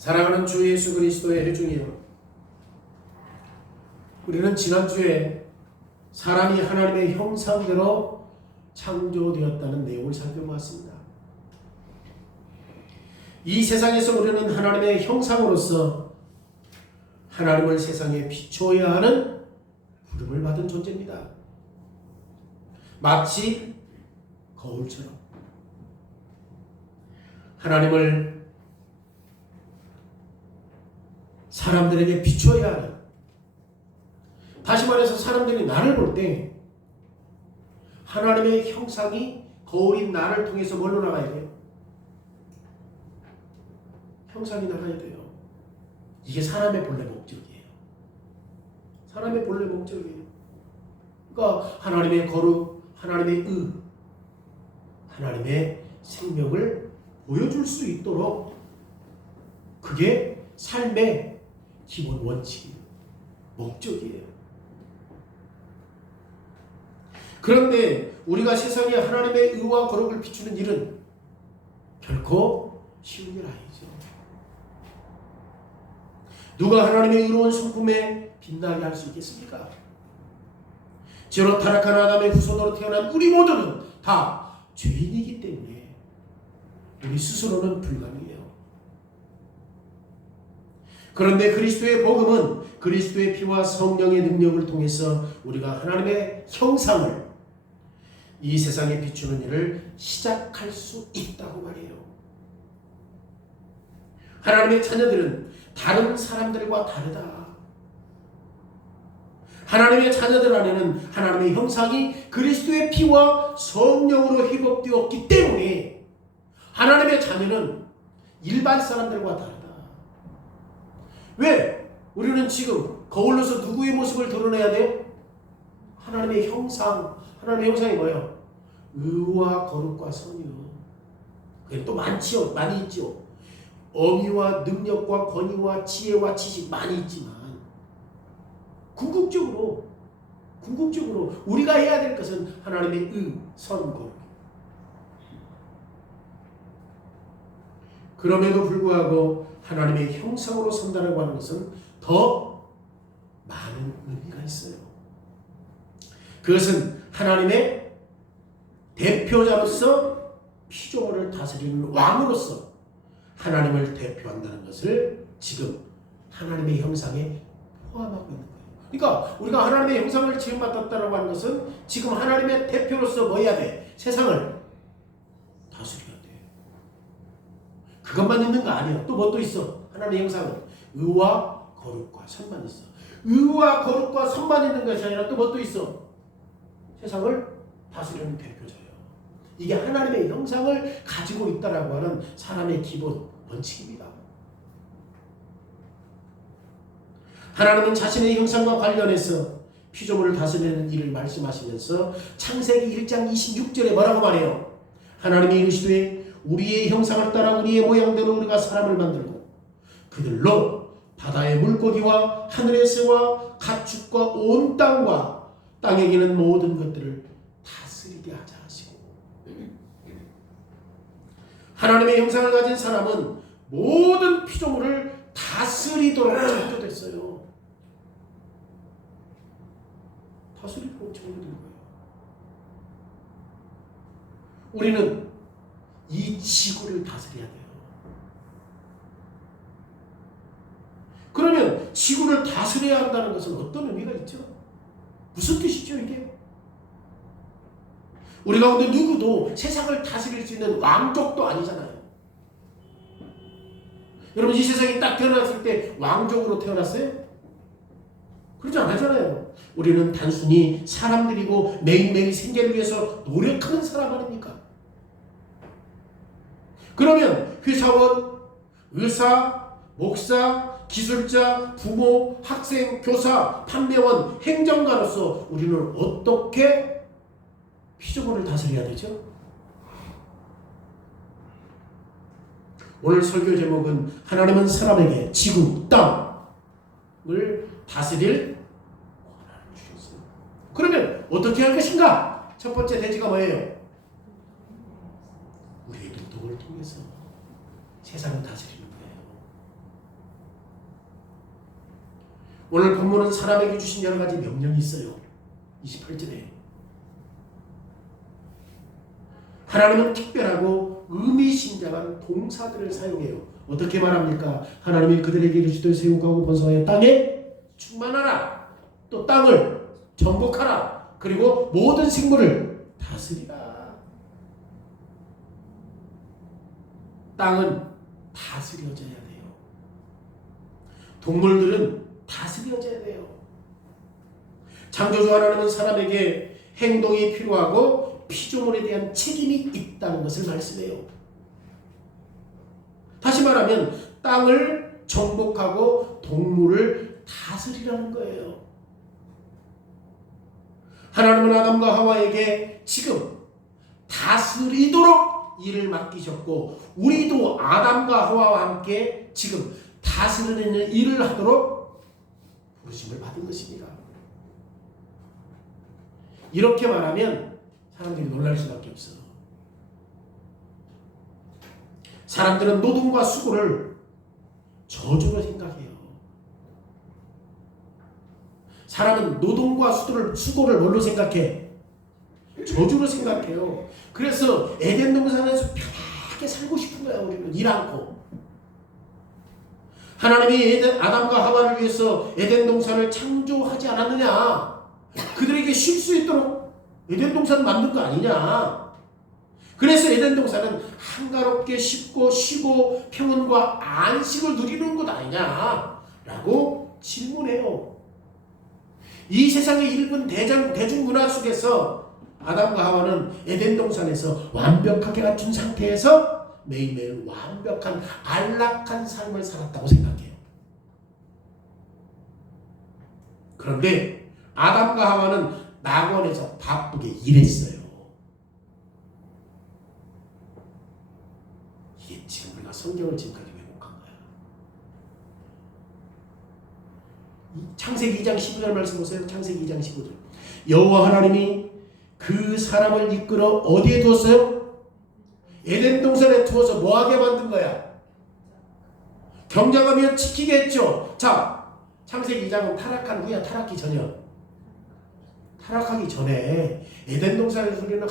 사랑하는 주 예수 그리스도의 회중이여, 우리는 지난주에 사람이 하나님의 형상대로 창조되었다는 내용을 살펴보았습니다. 이 세상에서 우리는 하나님의 형상으로서 하나님을 세상에 비춰야 하는 부름을 받은 존재입니다. 마치 거울처럼 하나님을 사람들에게 비춰야 하는, 다시 말해서 사람들이 나를 볼 때 하나님의 형상이 거울인 나를 통해서 뭘로 나가야 돼요? 형상이 나가야 돼요. 이게 사람의 본래 목적이에요. 사람의 본래 목적이에요. 그러니까 하나님의 거룩, 하나님의 의, 하나님의 생명을 보여줄 수 있도록, 그게 삶의 기본 원칙이에요. 목적이에요. 그런데 우리가 세상에 하나님의 의와 거룩을 비추는 일은 결코 쉬운 일 아니죠. 누가 하나님의 의로운 성품에 빛나게 할 수 있겠습니까? 죄로 타락한 아담의 후손으로 태어난 우리 모두는 다 죄인이기 때문에 우리 스스로는 불가능해요. 그런데 그리스도의 복음은 그리스도의 피와 성령의 능력을 통해서 우리가 하나님의 형상을 이 세상에 비추는 일을 시작할 수 있다고 말해요. 하나님의 자녀들은 다른 사람들과 다르다. 하나님의 자녀들 안에는 하나님의 형상이 그리스도의 피와 성령으로 회복되었기 때문에 하나님의 자녀는 일반 사람들과 다르다. 왜? 우리는 지금 거울로서 누구의 모습을 드러내야 돼요? 하나님의 형상. 하나님의 형상이 뭐예요? 의와 거룩과 선이요. 그게 또 많지요. 많이 있죠. 엄의와 능력과 권위와 지혜와 지식 많이 있지만 궁극적으로 우리가 해야 될 것은 하나님의 의, 선, 거룩. 그럼에도 불구하고 하나님의 형상으로 산다라고 하는 것은 더 많은 의미가 있어요. 그것은 하나님의 대표자로서 피조물을 다스리는 왕으로서 하나님을 대표한다는 것을 지금 하나님의 형상에 포함하고 있는 거예요. 그러니까 우리가 하나님의 형상을 지음받았다고 하는 것은 지금 하나님의 대표로서 뭐 해야 돼? 세상을 다스려야 돼. 그것만 있는 거 아니야. 또 뭐 또 있어? 하나님의 형상은 의와 거룩과 선만 있어. 의와 거룩과 선만 있는 것이 아니라 또 뭐 또 있어? 세상을 다스리는 대표자예요. 이게 하나님의 형상을 가지고 있다라고 하는 사람의 기본 원칙입니다. 하나님은 자신의 형상과 관련해서 피조물을 다스리는 일을 말씀하시면서 창세기 1장 26절에 뭐라고 말해요? 하나님이 이르시되 우리의 형상을 따라 우리의 모양대로 우리가 사람을 만들고 그들로 바다의 물고기와 하늘의 새와 가축과 온 땅과 땅에 기는 모든 것들을 다스리게 하자 하시고, 하나님의 형상을 가진 사람은 모든 피조물을 다스리도록 창조됐어요. 다스리도록 창조된 거예요. 우리는 이 지구를 다스려야 돼요. 그러면 지구를 다스려야 한다는 것은 어떤 의미가 있죠? 무슨 뜻이죠 이게? 우리 가운데 누구도 세상을 다스릴 수 있는 왕족도 아니잖아요. 여러분 이 세상에 딱 태어났을 때 왕족으로 태어났어요? 그러지 않았잖아요. 우리는 단순히 사람들이고 매일매일 생계를 위해서 노력하는 사람 아닙니까? 그러면 회사원, 의사, 목사, 기술자, 부모, 학생, 교사, 판매원, 행정가로서 우리는 어떻게 피조물을 다스려야 되죠? 오늘 설교 제목은 하나님은 사람에게 지구, 땅을 다스릴 권한을 주셨어요. 그러면 어떻게 할 것인가? 첫 번째 대지가 뭐예요? 우리의 노동을 통해서 세상을 다스리는 거예요. 오늘 본문은 사람에게 주신 여러 가지 명령이 있어요. 28절에 하나님은 특별하고 의미심장한 동사들을 사용해요. 어떻게 말합니까? 하나님이 그들에게 이르시되 세우고 번성하여 땅에 충만하라. 또 땅을 정복하라. 그리고 모든 생물을 다스리라. 땅은 다스려져야 돼요. 동물들은 다스려져야 돼요. 창조주 하나님은 사람에게 행동이 필요하고 피조물에 대한 책임이 있다는 것을 말씀해요. 다시 말하면 땅을 정복하고 동물을 다스리라는 거예요. 하나님은 아담과 하와에게 지금 다스리도록 일을 맡기셨고 우리도 아담과 하와와 함께 지금 다스리는 일을 하도록 부르심을 받은 것입니다. 이렇게 말하면 사람들이 놀랄 수밖에 없어. 사람들은 노동과 수고를 저주로 생각해요. 사람은 노동과 수고를 뭘로 생각해? 저주로 생각해요. 그래서 에덴 동산에서 편하게 살고 싶은 거야. 우리는 일 않고. 하나님이 아담과 하와를 위해서 에덴 동산을 창조하지 않았느냐? 그들에게 쉴 수 있도록 에덴 동산 만든 거 아니냐? 그래서 에덴 동산은 한가롭게 쉽고 쉬고 평온과 안식을 누리는 것 아니냐? 라고 질문해요. 이 세상의 일본 대중문화 속에서 아담과 하와는 에덴 동산에서 완벽하게 갖춘 상태에서 매일매일 완벽한 안락한 삶을 살았다고 생각해요. 그런데 아담과 하와는 낙원에서 바쁘게 일했어요. 이게 지금 우리가 성경을 지금까지 왜곡한 거야. 창세기 2장 15절 말씀 보세요. 창세기 2장 15절. 여호와 하나님이 그 사람을 이끌어 어디에 두었어요? 에덴 동산에 두어서 뭐하게 만든 거야? 경작하며 지키게 했죠. 자, 창세기 2장은 타락한 후야, 타락하기 전이야. 타락하기 전에 에덴 동산에서 우리는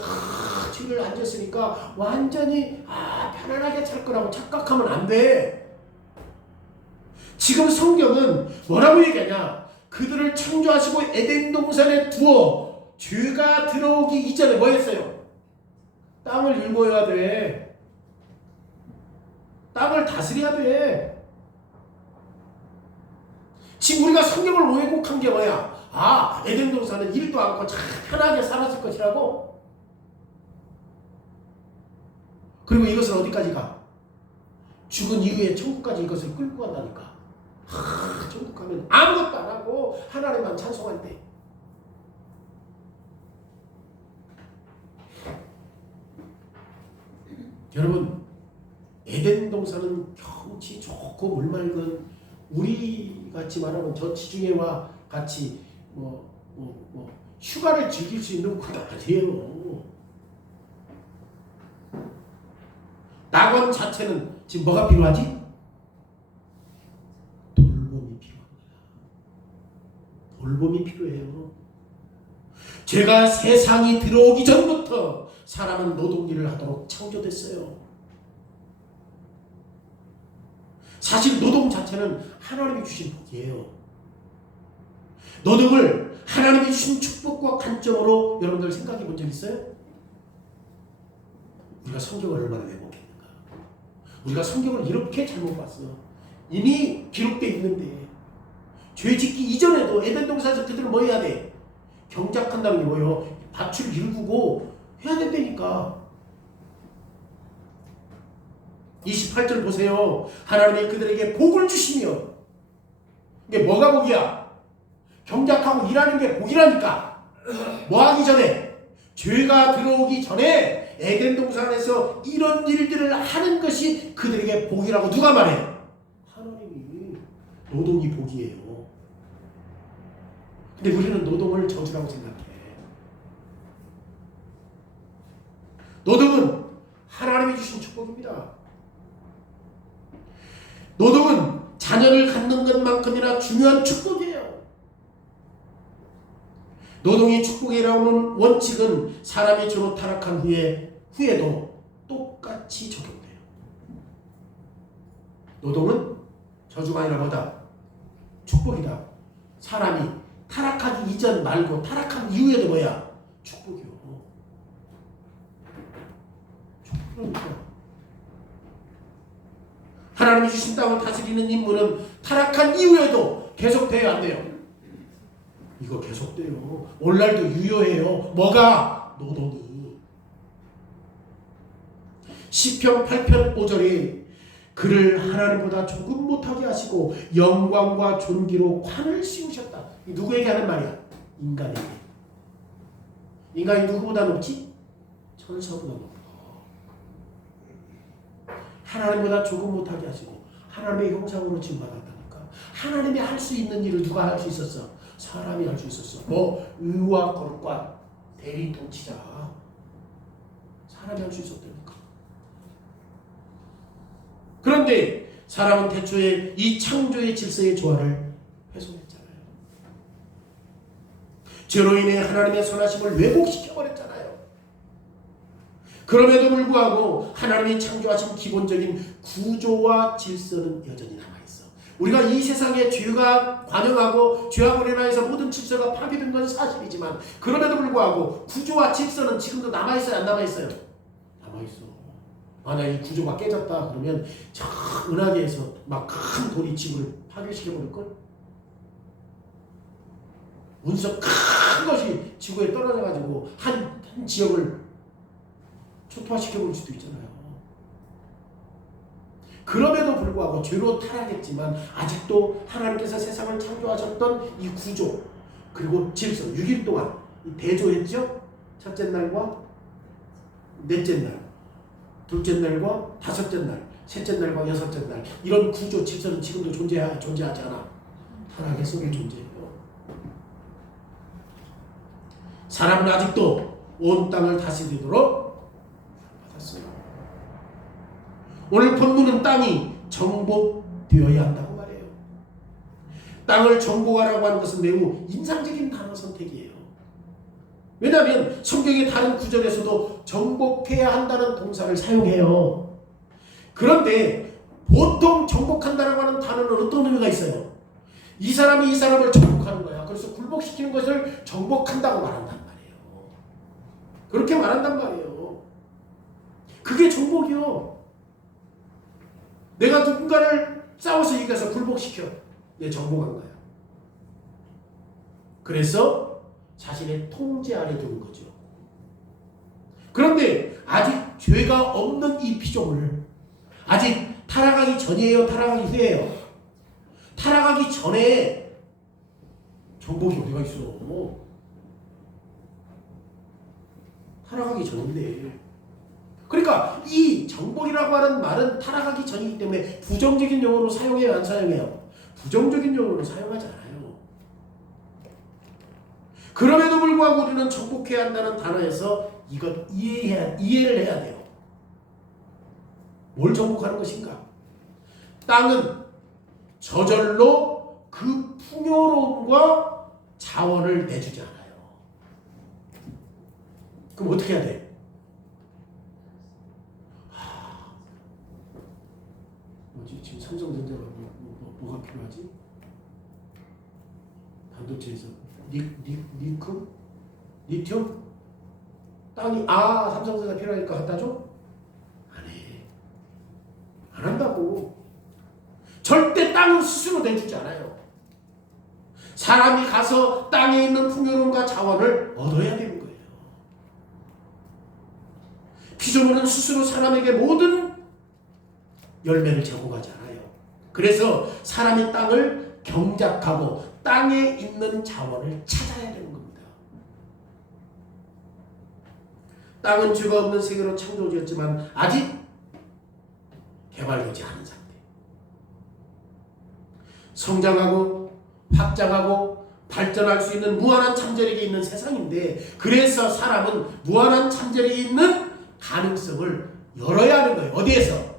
집을 앉았으니까 완전히 편안하게 살 거라고 착각하면 안 돼. 지금 성경은 뭐라고 얘기하냐? 그들을 창조하시고 에덴 동산에 두어 죄가 들어오기 이전에 뭐 했어요? 땅을 일궈야 돼. 땅을 다스려야 돼. 지금 우리가 성경을 왜곡한 게 뭐야? 에덴 동산은 일도 않고 참 편하게 살았을 것이라고? 그리고 이것은 어디까지 가? 죽은 이후에 천국까지 이것을 끌고 간다니까. 천국 가면 아무것도 안 하고 하나님만 찬송할 때. 여러분, 에덴 동산은 경치 좋고 물 맑은 우리 같이 말하면 저 지중해와 같이 휴가를 즐길 수 있는 곳 아니에요. 낙원 자체는 지금 뭐가 필요하지? 돌봄이 필요합니다. 돌봄이 필요해요. 죄가 세상이 들어오기 전부터 사람은 노동일을 하도록 창조됐어요. 사실 노동 자체는 하나님이 주신 복이에요. 노동을 하나님이 주신 축복과 관점으로 여러분들 생각해 본 적 있어요? 우리가 성경을 얼마나 왜곡했는가. 우리가 성경을 이렇게 잘못 봤어. 이미 기록되어 있는데 죄 짓기 이전에도 에덴 동산에서 그들은 뭐 해야 돼? 경작한다는 게 뭐예요? 밭을 일구고 해야 된다니까. 28절 보세요. 하나님이 그들에게 복을 주시며. 이게 뭐가 복이야? 경작하고 일하는 게 복이라니까. 뭐 하기 전에? 죄가 들어오기 전에 에덴 동산에서 이런 일들을 하는 것이 그들에게 복이라고 누가 말해? 하나님이. 노동이 복이에요. 근데 우리는 노동을 저주라고 생각해. 노동은 하나님이 주신 축복입니다. 노동은 자녀를 갖는 것만큼이나 중요한 축복이에요. 노동이 축복이라는 원칙은 사람이 주로 타락한 후에도 똑같이 적용돼요. 노동은 저주가 아니라 뭐다? 축복이다. 사람이 타락하기 이전 말고 타락한 이후에도 뭐야? 축복이요. 축복이니까. 하나님이 주신 땅을 다스리는 임무는 타락한 이후에도 계속돼야 안 돼요. 이거 계속돼요. 오늘날도 유효해요. 뭐가? 노동이. 시편 8편 5절에 그를 하나님보다 조금 못하게 하시고 영광과 존귀로 관을 씌우셨다. 누구에게 하는 말이야? 인간에게. 인간이 누구보다 높지? 천사보다 높아. 하나님보다 조금 못하게 하시고 하나님의 형상으로 지음받았다니까. 하나님이 할 수 있는 일을 누가 할 수 있었어? 사람이 할 수 있었어. 뭐 의와 거룩과 대리 통치자. 사람이 할 수 있었다니까. 그런데 사람은 태초에 이 창조의 질서의 조화를 훼손했잖아요. 죄로 인해 하나님의 선하심을 왜곡시켜버렸잖아요. 그럼에도 불구하고 하나님이 창조하신 기본적인 구조와 질서는 여전히 남아있어. 우리가 이 세상에 죄가 관영하고 죄악으로 인하여서 모든 질서가 파괴된 건 사실이지만 그럼에도 불구하고 구조와 질서는 지금도 남아있어요? 안 남아있어요? 남아있어. 만약 이 구조가 깨졌다 그러면 저 은하계에서 막 큰 돌이 지구를 파괴시켜버릴걸? 운석 큰 것이 지구에 떨어져가지고 한 지역을 초토화시켜볼 수도 있잖아요. 그럼에도 불구하고 죄로 타락했지만 아직도 하나님께서 세상을 창조하셨던 이 구조 그리고 질서 6일 동안 대조했죠. 첫째 날과 넷째 날, 둘째 날과 다섯째 날, 셋째 날과 여섯째 날 이런 구조 질서는 지금도 존재하지 않아. 타락의 속에 존재해요. 사람은 아직도 온 땅을 다스리도록 받았어요. 오늘 본문은 땅이 정복되어야 한다고 말해요. 땅을 정복하라고 하는 것은 매우 인상적인 단어 선택이에요. 왜냐하면 성경의 다른 구절에서도 정복해야 한다는 동사를 사용해요. 그런데 보통 정복한다라고 하는 단어는 어떤 의미가 있어요? 이 사람이 이 사람을 정복하는 거야. 그래서 굴복시키는 것을 정복한다고 말한단 말이에요. 그렇게 말한단 말이에요. 그게 정복이요. 내가 누군가를 싸워서 이겨서 굴복시켜. 내 정복한 거야. 그래서 자신의 통제 아래 두는 거죠. 그런데 아직 죄가 없는 이 피조물, 아직 타락하기 전이에요? 타락하기 후에요? 타락하기 전에 정복이 어디가 있어? 타락하기 전인데. 그러니까 이 정복이라고 하는 말은 타락하기 전이기 때문에 부정적인 용어로 사용해요? 안 사용해요? 부정적인 용어로 사용하지 않아요. 그럼에도 불구하고 우리는 정복해야 한다는 단어에서 이것 이해를 해야 돼요. 뭘 정복하는 것인가? 땅은 저절로 그 풍요로움과 자원을 내주지 않아요. 그럼 어떻게 해야 돼? 뭐지? 지금 삼성전자가 뭐가 필요하지? 반도체에서 리튬? 땅이 삼성전자 필요하니까 갖다 줘? 안 해. 안 한다고. 절대 땅은 스스로 내주지 않아요. 사람이 가서 땅에 있는 풍요로움과 자원을 얻어야 되는 거예요. 피조물은 스스로 사람에게 모든 열매를 제공하지 않아요. 그래서 사람이 땅을 경작하고 땅에 있는 자원을 찾아야 되는 겁니다. 땅은 죄가 없는 세계로 창조되었지만 아직 개발되지 않은 상태. 성장하고 확장하고 발전할 수 있는 무한한 잠재력이 있는 세상인데, 그래서 사람은 무한한 잠재력이 있는 가능성을 열어야 하는 거예요. 어디에서?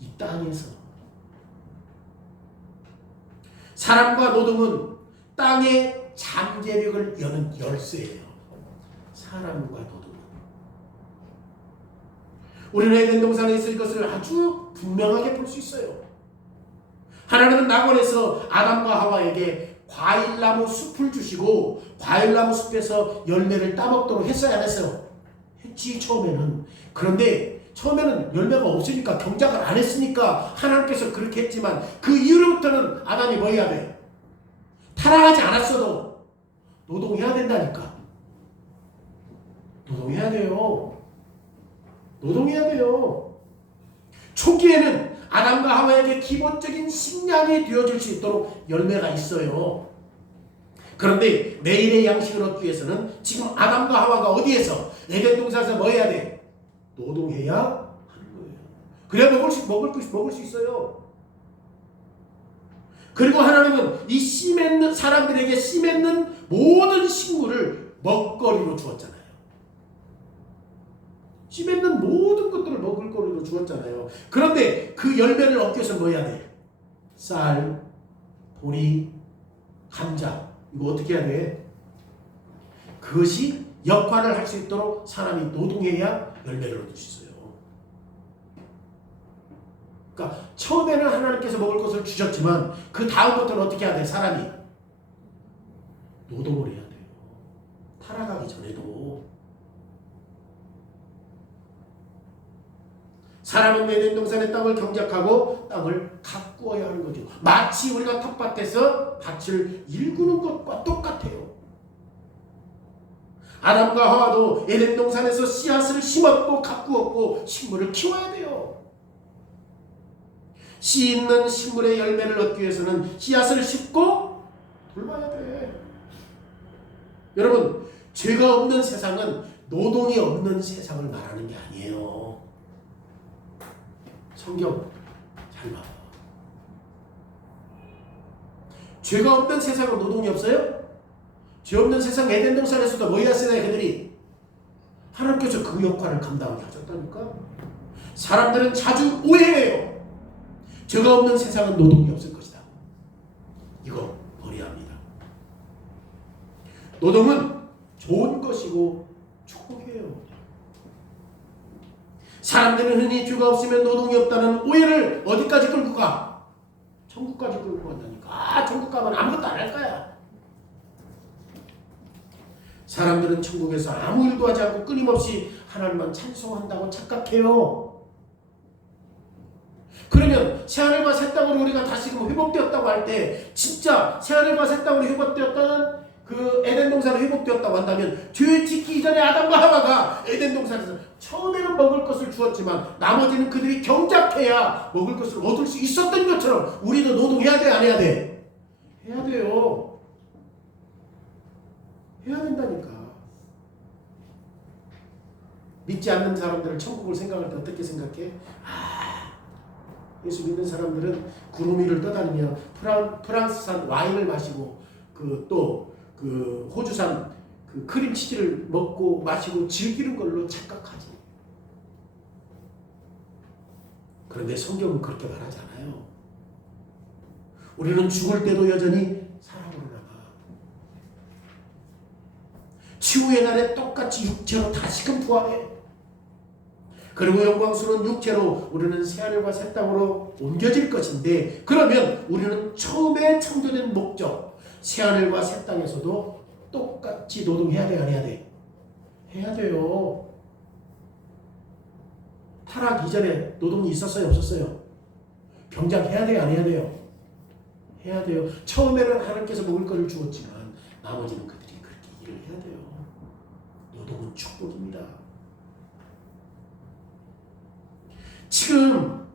이 땅에서. 사람과 노동은 땅의 잠재력을 여는 열쇠예요. 사랑과 도덕. 우리는 에덴 동산에 있을 것을 아주 분명하게 볼 수 있어요. 하나님은 낙원에서 아담과 하와에게 과일나무 숲을 주시고 과일나무 숲에서 열매를 따먹도록 했어야 안 했어요? 했지, 처음에는. 그런데 처음에는 열매가 없으니까, 경작을 안 했으니까 하나님께서 그렇게 했지만 그 이후로부터는 아담이 뭐 해야 돼? 타락하지 않았어도 노동해야 된다니까. 노동해야 돼요. 노동해야 돼요. 초기에는 아담과 하와에게 기본적인 식량이 되어줄 수 있도록 열매가 있어요. 그런데 매일의 양식을 얻기 위해서는 지금 아담과 하와가 어디에서? 에덴 동산에서 뭐 해야 돼? 노동해야 하는 거예요. 그래야 먹을 수 있어요. 그리고 하나님은 이 씨 맺는 사람들에게 씨 맺는 모든 식물을 먹거리로 주었잖아요. 씨 맺는 모든 것들을 먹을거리로 주었잖아요. 그런데 그 열매를 얻기 위해서 뭐 해야 돼? 쌀, 보리, 감자, 이거 어떻게 해야 돼? 그것이 역할을 할 수 있도록 사람이 노동해야 열매를 얻을 수 있어요. 그러니까 처음에는 하나님께서 먹을 것을 주셨지만 그 다음부터는 어떻게 해야 돼? 사람이 노동을 해야 돼요. 타락하기 전에도. 사람은 에덴 동산의 땅을 경작하고 땅을 가꾸어야 하는 거죠. 마치 우리가 텃밭에서 밭을 일구는 것과 똑같아요. 아담과 하와도 에덴 동산에서 씨앗을 심었고 가꾸었고 식물을 키워야 돼요. 씨 있는 식물의 열매를 얻기 위해서는 씨앗을 심고 돌봐야 돼. 여러분, 죄가 없는 세상은 노동이 없는 세상을 말하는 게 아니에요. 성경 잘 봐. 죄가 없는 세상은 노동이 없어요? 죄 없는 세상 에덴 동산에서도 뭐 했어요? 그들이 하나님께서 그 역할을 감당하게 하셨다니까. 사람들은 자주 오해해요. 죄가 없는 세상은 노동이 없을 것이다. 이거 버려야 합니다. 노동은 좋은 것이고 축복이에요. 사람들은 흔히 죄가 없으면 노동이 없다는 오해를 어디까지 끌고 가? 천국까지 끌고 간다니까. 아, 천국 가면 아무것도 안 할 거야. 사람들은 천국에서 아무 일도 하지 않고 끊임없이 하나님만 찬송한다고 착각해요. 그러면 새하늘과 새 땅으로 우리가 다시금 회복되었다고 할 때, 진짜 새하늘과 새 땅으로 회복되었다는 그 에덴 동산으로 회복되었다고 한다면, 죄 짓기 이전에 아담과 하와가 에덴 동산에서 처음에는 먹을 것을 주었지만 나머지는 그들이 경작해야 먹을 것을 얻을 수 있었던 것처럼 우리도 노동해야 돼, 안 해야 돼? 해야 돼요. 해야 된다니까. 믿지 않는 사람들은 천국을 생각할 때 어떻게 생각해? 예수 믿는 사람들은 구름 위를 떠다니며 프랑스산 와인을 마시고 그 호주산 그 크림치즈를 먹고 마시고 즐기는 걸로 착각하지. 그런데 성경은 그렇게 말하지 않아요. 우리는 죽을 때도 여전히 사랑으로 나가. 치유의 날에 똑같이 육체로 다시금 부활해. 그리고 영광스러운 육체로 우리는 새하늘과 새 땅으로 옮겨질 것인데, 그러면 우리는 처음에 창조된 목적 새하늘과 새 땅에서도 똑같이 노동해야 돼, 안 해야 돼? 해야 돼요. 타락 이전에 노동이 있었어요, 없었어요? 경작해야 돼요, 안 해야 돼요? 해야 돼요. 처음에는 하나님께서 먹을 것을 주었지만 나머지는 그들이 그렇게 일을 해야 돼요. 노동은 축복입니다. 지금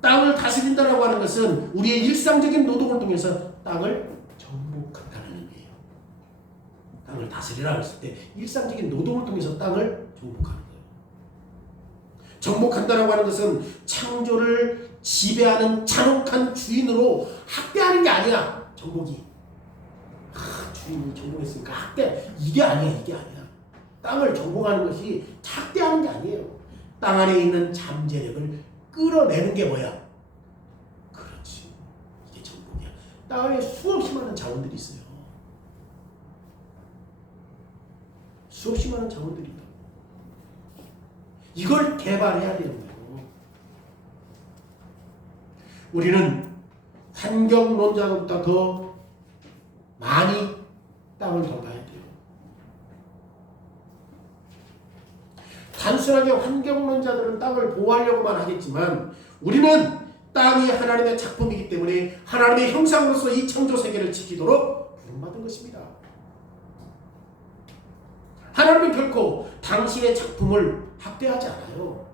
땅을 다스린다라고 하는 것은 우리의 일상적인 노동을 통해서 땅을 정복한다는 의미예요. 땅을 다스리라고 했을 때 일상적인 노동을 통해서 땅을 정복하는 거예요. 정복한다라고 하는 것은 창조를 지배하는 잔혹한 주인으로 학대하는 게 아니야. 정복이. 주인이 정복했으니까 학대. 이게 아니야. 땅을 정복하는 것이 학대하는 게 아니에요. 땅 안에 있는 잠재력을 끌어내는 게 뭐야? 그렇지. 땅에 수없이 많은 자원들이 있어요. 수없이 많은 자원들이 있다. 이걸 개발해야 되는 거예요. 우리는 환경론자보다 더 많이 땅을 돌봐야 돼요. 단순하게 환경론자들은 땅을 보호하려고만 하겠지만 우리는 땅이 하나님의 작품이기 때문에 하나님의 형상으로서 이 창조 세계를 지키도록 부름받은 것입니다. 하나님은 결코 당신의 작품을 학대하지 않아요.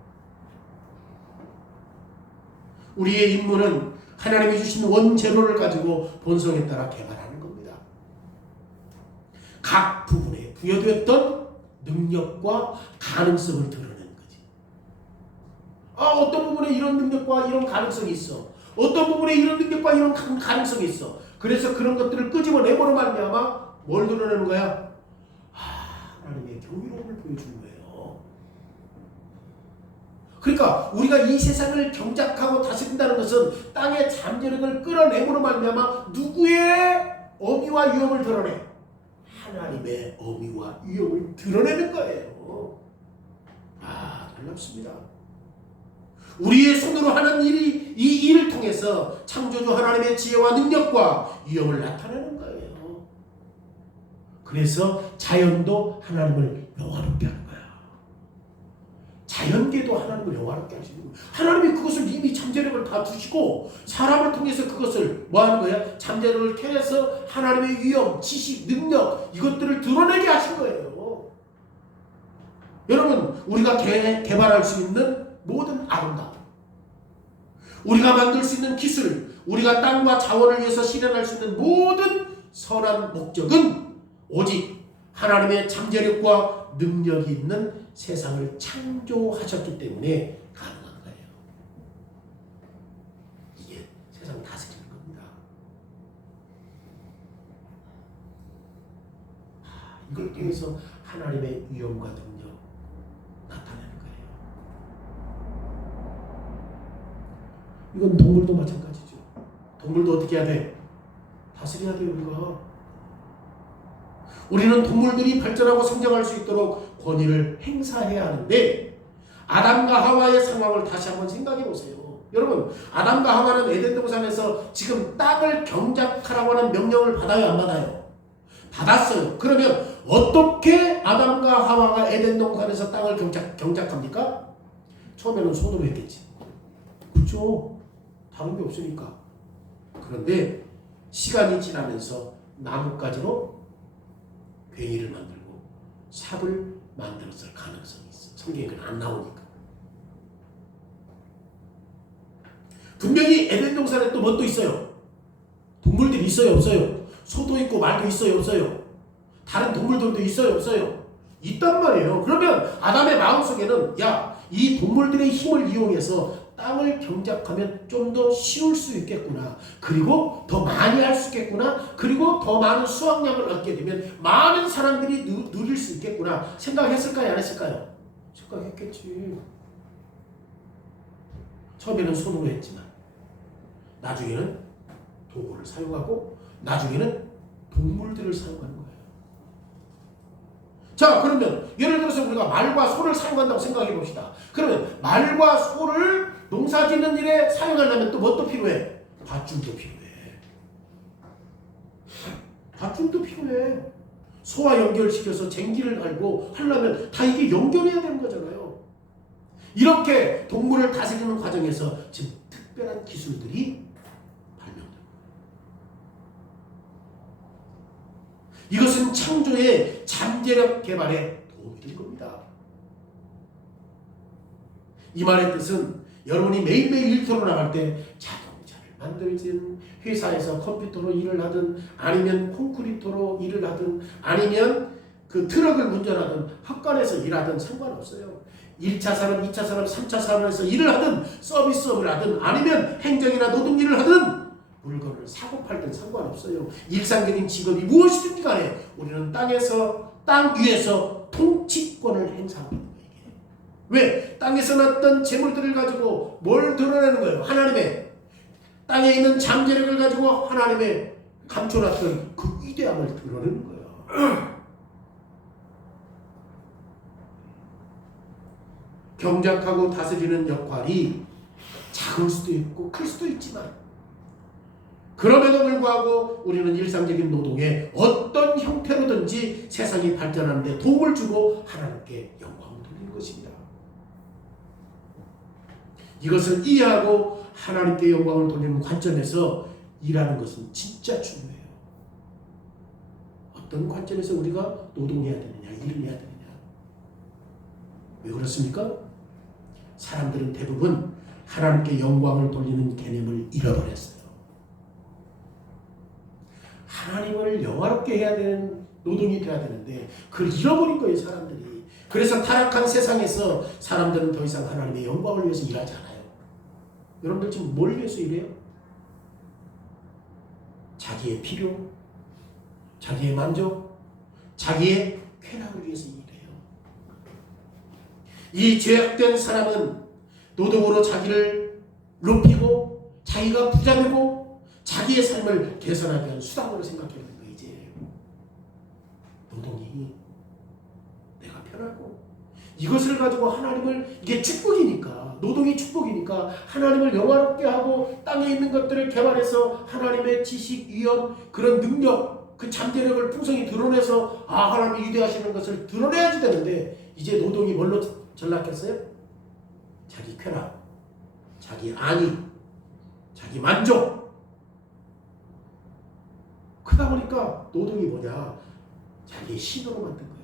우리의 임무는 하나님이 주신 원재료를 가지고 본성에 따라 개발하는 겁니다. 각 부분에 부여되었던 능력과 가능성을 드러내는 거지. 어떤 부분에 이런 능력과 이런 가능성이 있어. 어떤 부분에 이런 능력과 이런 가능성이 있어. 그래서 그런 것들을 끄집어내므로 말미암아 뭘 드러내는 거야? 하나님의 경이로움을 보여주는 거예요. 그러니까 우리가 이 세상을 경작하고 다스린다는 것은 땅의 잠재력을 끌어내므로 말미암아 누구의 어미와 위엄을 드러내? 하나님의 어미와 위엄을 드러내는 거예요. 놀랍습니다. 우리의 손으로 하는 일이 이 일을 통해서 창조주 하나님의 지혜와 능력과 위엄을 나타내는 거예요. 그래서 자연도 하나님을 영화롭게 하는 거야. 자연계도 하나님을 영화롭게 하시는 거예요. 하나님이 그것을 이미 잠재력을 다 주시고 사람을 통해서 그것을 뭐 하는 거야? 잠재력을 캐내서 하나님의 위엄, 지식, 능력 이것들을 드러내게 하신 거예요. 여러분 우리가 개발할 수 있는 모든 아름다움, 우리가 만들 수 있는 기술, 우리가 땅과 자원을 위해서 실현할 수 있는 모든 선한 목적은 오직 하나님의 잠재력과 능력이 있는 세상을 창조하셨기 때문에 가능한 거예요. 이게 세상 다스리는 겁니다. 이걸 통해서 하나님의 위엄과 능력 나타내는 거예요. 이건 동물도 마찬가지죠. 동물도 어떻게 해야 돼? 다스려야 돼요. 우리는 동물들이 발전하고 성장할 수 있도록 권위를 행사해야 하는데 아담과 하와의 상황을 다시 한번 생각해 보세요. 여러분 아담과 하와는 에덴 동산에서 지금 땅을 경작하라고 하는 명령을 받아요, 안 받아요? 받았어요. 그러면 어떻게 아담과 하와가 에덴 동산에서 땅을 경작합니까? 처음에는 손으로 했겠지. 그렇죠? 다른 게 없으니까. 그런데 시간이 지나면서 나뭇가지로 괭이를 만들고 삽을 만들었을 가능성이 있어. 성경에 그건 안 나오니까. 분명히 에덴 동산에 또 뭐 또 있어요? 동물들이 있어요, 없어요? 소도 있고 말도 있어요, 없어요? 다른 동물들도 있어요, 없어요? 있단 말이에요. 그러면 아담의 마음속에는 이 동물들의 힘을 이용해서 땅을 경작하면 좀 더 쉬울 수 있겠구나. 그리고 더 많이 할 수 있겠구나. 그리고 더 많은 수확량을 얻게 되면 많은 사람들이 누릴 수 있겠구나. 생각했을까요? 안 했을까요? 생각했겠지. 처음에는 손으로 했지만 나중에는 도구를 사용하고 나중에는 동물들을 사용하는 거예요. 자, 그러면 예를 들어서 우리가 말과 소를 사용한다고 생각해 봅시다. 그러면 말과 소를 농사 짓는 일에 사용하려면 또 뭐 또 필요해? 밧줄도 필요해. 밧줄도 필요해. 소와 연결시켜서 쟁기를 달고 하려면 다 이게 연결해야 되는 거잖아요. 이렇게 동물을 다스리는 과정에서 지금 특별한 기술들이 발명됩니다. 이것은 창조의 잠재력 개발에 도움이 된 겁니다. 이 말의 뜻은 여러분이 매일매일 일터로 나갈 때 자동차를 만들든 회사에서 컴퓨터로 일을 하든 아니면 콘크리터로 일을 하든 아니면 그 트럭을 운전하든 학관에서 일하든 상관없어요. 1차 산업, 2차 산업, 3차 산업에서 일을 하든 서비스업을 하든 아니면 행정이나 노동 일을 하든 물건을 사고 팔든 상관없어요. 일상적인 직업이 무엇이든지 간에 우리는 땅 위에서 통치권을 행사하고 있는 거예요. 왜? 땅에서 났던 재물들을 가지고 뭘 드러내는 거예요? 하나님의 땅에 있는 잠재력을 가지고 하나님의 감춰놨던 그 위대함을 드러내는 거야. 경작하고 다스리는 역할이 작을 수도 있고 클 수도 있지만, 그럼에도 불구하고 우리는 일상적인 노동에 어떤 형태로든지 세상이 발전하는 데 도움을 주고 하나님께 영광을 돌리는 것입니다. 이것을 이해하고 하나님께 영광을 돌리는 관점에서 일하는 것은 진짜 중요해요. 어떤 관점에서 우리가 노동해야 되느냐, 일을 해야 되느냐. 왜 그렇습니까? 사람들은 대부분 하나님께 영광을 돌리는 개념을 잃어버렸어요. 하나님을 영화롭게 해야 되는 노동이 돼야 되는데 그걸 잃어버린 거예요, 사람들이. 그래서 타락한 세상에서 사람들은 더 이상 하나님의 영광을 위해서 일하지 않아요. 여러분들 지금 뭘 위해서 일해요? 자기의 필요, 자기의 만족, 자기의 쾌락을 위해서 일해요. 이 죄악된 사람은 노동으로 자기를 높이고 자기가 부자 되고 자기의 삶을 개선하기 위한 수단으로 생각해보는 거예요. 이제 노동이 내가 편하고 이것을 가지고 하나님을, 이게 축복이니까, 노동이 축복이니까 하나님을 영화롭게 하고 땅에 있는 것들을 개발해서 하나님의 지식, 위엄, 그런 능력, 그 잠재력을 풍성히 드러내서 하나님이 위대하시는 것을 드러내야지 되는데, 이제 노동이 뭘로 전락했어요? 자기 쾌락, 자기 안위, 자기 만족. 그러다 보니까 노동이 뭐냐? 자기의 신으로 만든 거예요.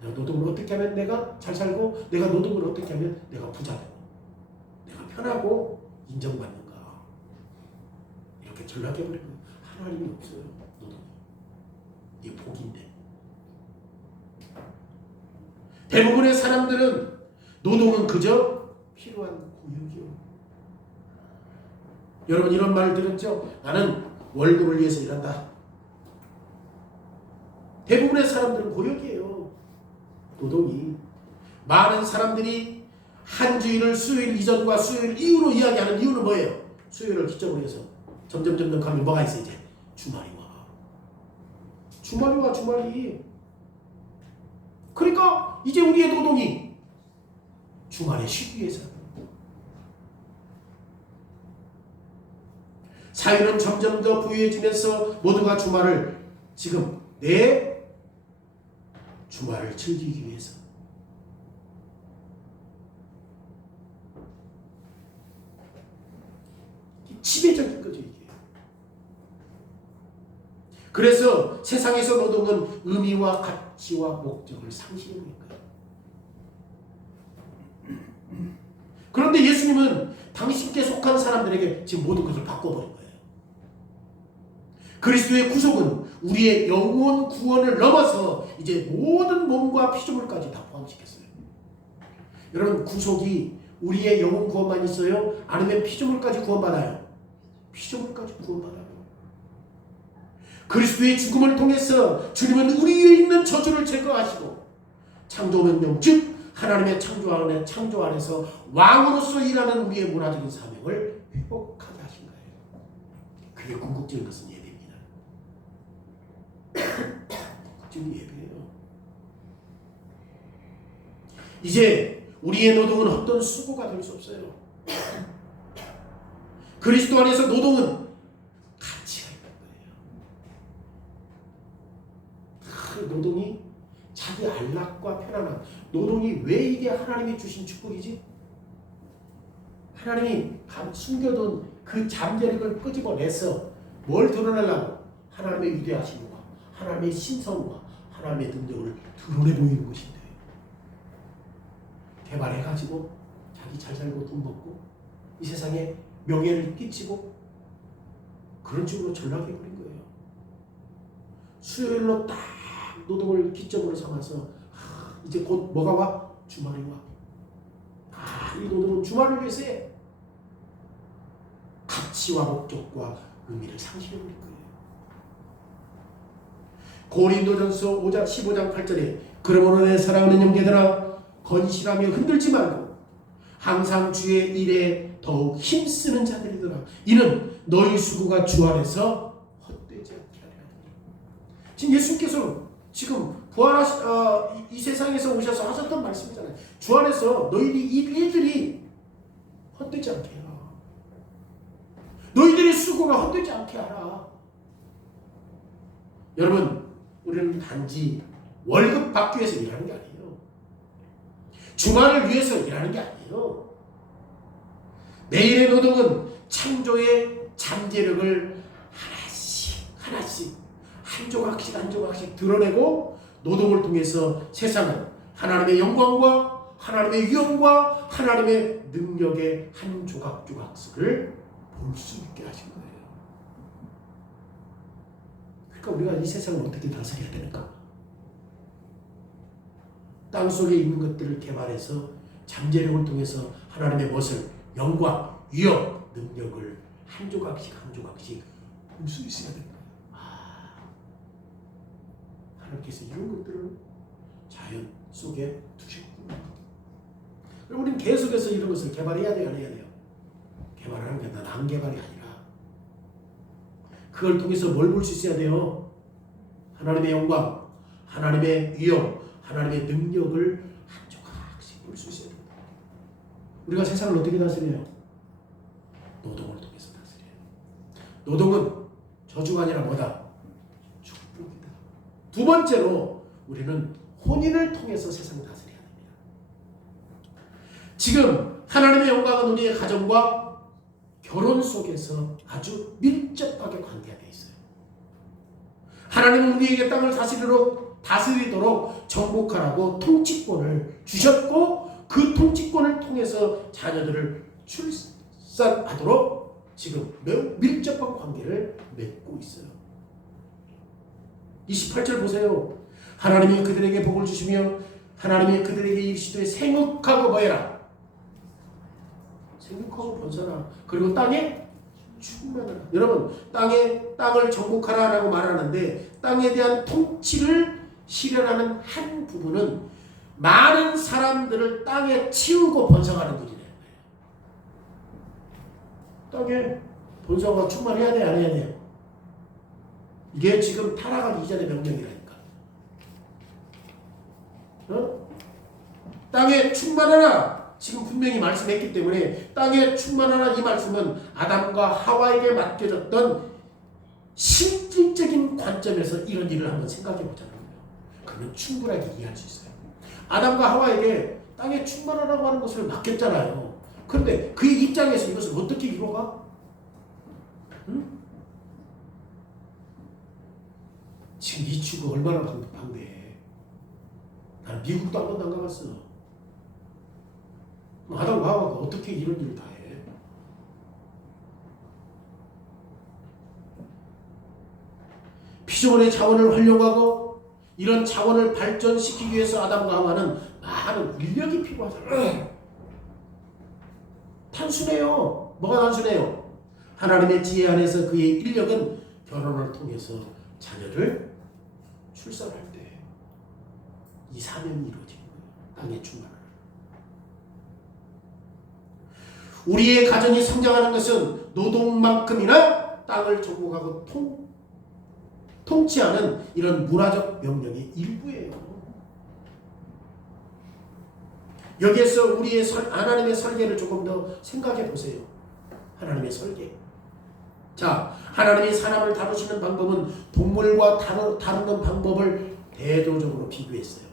내가 노동을 어떻게 하면 내가 잘 살고, 내가 노동을 어떻게 하면 내가 부자 되고, 내가 편하고 인정받는가. 이렇게 전락해버린 거예요. 하나님이 없어요, 노동이. 이게 복인데. 대부분의 사람들은 노동은 그저 필요한 고역이요. 여러분 이런 말을 들었죠? 나는 월급을 위해서 일한다. 대부분의 사람들은 고역이에요. 노동이. 많은 사람들이 한 주일을 수요일 이전과 수요일 이후로 이야기하는 이유는 뭐예요? 수요일을 기점으로 해서 점점 가면 뭐가 있어? 이제 주말이 와. 주말이. 그러니까 이제 우리의 노동이 주말에 쉬기 위해서. 사회는 점점 더 부유해지면서 모두가 주말을 지금 내 주말을 즐기기 위해서. 지배적인 거죠, 이게. 그래서 세상에서 노동은 의미와 가치와 목적을 상실하는 거예요. 그런데 예수님은 당신께 속한 사람들에게 지금 모든 것을 바꿔버린 거예요. 그리스도의 구속은 우리의 영원 구원을 넘어서 이제 모든 몸과 피조물까지 다 포함시켰어요. 여러분, 구속이 우리의 영혼 구원만 있어요? 아니면 피조물까지 구원받아요? 피조물까지 구원받아요. 그리스도의 죽음을 통해서 주님은 우리 위에 있는 저주를 제거하시고 창조명령, 즉 하나님의 창조 안에서 왕으로서 일하는 우리의 문화적인 사명을 회복하게 하신 거예요. 그게 궁극적인 것은 예배입니다. 궁극적인 예배예요. 이제 우리의 노동은 어떤 수고가 될 수 없어요. 그리스도 안에서 노동은 가치가 있는 거예요. 그 노동이 자기 안락과 편안함. 노동이 왜 이게 하나님이 주신 축복이지? 하나님이 숨겨둔 그 잠재력을 끄집어내서 뭘 드러내려고? 하나님의 위대하심과 하나님의 신성과 하나님의 능력을 드러내 보이는 것인데, 개발해가지고 자기 잘 살고 돈 벌고 이 세상에 명예를 끼치고 그런 식으로 전락해버린 거예요. 수요일로 딱 노동을 기점으로 삼아서 이제 곧 뭐가 와? 주말이 와. 이 노동은 주말을 위해서 해. 가치와 목적과 의미를 상실해버린 거예요. 고린도전서 5장 15장 8절에 그러므로 내 사랑하는 형제들아, 건실하며 흔들지 말고 항상 주의 일에 더욱 힘쓰는 자들이더라. 이는 너희 수고가 주 안에서 헛되지 않게 하리라. 지금 예수님께서 지금 이 세상에서 오셔서 하셨던 말씀이잖아요. 주 안에서 너희들이 이 일들이 헛되지 않게 해라. 너희들의 수고가 헛되지 않게 하라. 여러분, 우리는 단지 월급 받기 위해서 일하는 게 아니에요. 주말을 위해서 일하는 게 아니에요. 매일의 노동은 창조의 잠재력을 하나씩 한 조각씩 한 조각씩 드러내고 노동을 통해서 세상은 하나님의 영광과 하나님의 위엄과 하나님의 능력의 한 조각조각씩을 볼 수 있게 하신 거예요. 그러니까 우리가 이 세상을 어떻게 다스려야 되는가? 땅속에 있는 것들을 개발해서 잠재력을 통해서 하나님의 멋을, 영광, 위엄, 능력을 한 조각씩 한 조각씩 볼 수 있어야 됩니다. 하나님께서 이런 것들을 자연 속에 두셨구나. 그럼 우리는 계속해서 이런 것을 개발해야 돼요, 안 해야 돼요? 개발하는 게 난 개발이 아니라 그걸 통해서 뭘 볼 수 있어야 돼요? 하나님의 영광, 하나님의 위엄, 하나님의 능력을 한 조각씩 볼 수 있어야 됩니다. 우리가 세상을 어떻게 다스려요? 노동을 통해서 다스려요. 노동은 저주가 아니라 뭐다? 축복이다. 두 번째로 우리는 혼인을 통해서 세상을 다스려야 됩니다. 지금 하나님의 영광은 우리의 가정과 결혼 속에서 아주 밀접하게 관계가 되어 있어요. 하나님은 우리에게 땅을 다스리도록 정복하라고 통치권을 주셨고 그 통치권을 통해서 자녀들을 출산하도록 지금 매우 밀접한 관계를 맺고 있어요. 28절 보세요. 하나님이 그들에게 복을 주시며 하나님이 그들에게 이르시되 생육하고 뭐해라. 생육하고 번성하라. 그리고 땅에 충만하라. 여러분, 땅을 정복하라라고 말하는데 땅에 대한 통치를 실현하는 한 부분은 많은 사람들을 땅에 치우고 번성하는 일이래요. 땅에 번성하고 충만해야 돼, 안 해야 돼요? 이게 지금 타락하기 이전의 명령이라니까. 땅에 충만하라. 지금 분명히 말씀했기 때문에 땅에 충만하라 이 말씀은 아담과 하와에게 맡겨졌던 실질적인 관점에서 이런 일을 한번 생각해 보자는 거예요. 그러면 충분하게 이해할 수 있어요. 아담과 하와에게 땅에 충만하라고 하는 것을 맡겼잖아요. 그런데 그의 입장에서 이것을 어떻게 이루어가? 응? 지금 이 축구 얼마나 방대해. 나는 미국도 한 번도 안 가봤어. 아담과 하와가 어떻게 이런 일을 다 해? 피조물의 자원을 활용하고 이런 자원을 발전시키기 위해서 아담과 하와는 많은 인력이 필요하잖아요. 단순해요. 뭐가 단순해요? 하나님의 지혜 안에서 그의 인력은 결혼을 통해서 자녀를 출산할 때 이 사명이 이루어지는 거예요. 땅에 충만하라. 우리의 가정이 성장하는 것은 노동만큼이나 땅을 정복하고 통치하는 이런 문화적 명령의 일부예요. 여기에서 우리의 하나님의 설계를 조금 더 생각해 보세요. 하나님의 설계. 자, 하나님이 사람을 다루시는 방법은 동물과 다루는 방법을 대조적으로 비교했어요.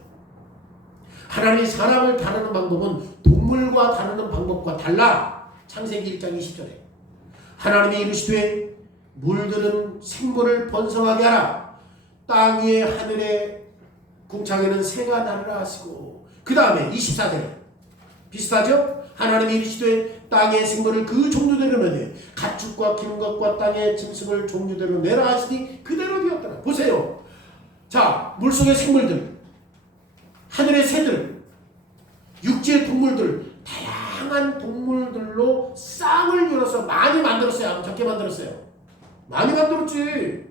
하나님이 사람을 다루는 방법은 동물과 다루는 방법과 달라. 창세기 1장 20절에 하나님이 이르시되 물들은 생물을 번성하게 하라. 땅 위에 하늘의 궁창에는 새가 날으라 하시고 그 다음에 24절에 비슷하죠? 하나님이 이르시되 땅의 생물을 그 종류대로 내되 가축과 기는 것과 땅의 짐승을 종류대로 내라 하시니 그대로 되었더라. 보세요. 자, 물속의 생물들, 하늘의 새들, 육지의 동물들, 다양한 동물들로 쌍을 이뤄서 많이 만들었어요? 적게 만들었어요? 많이 만들었지.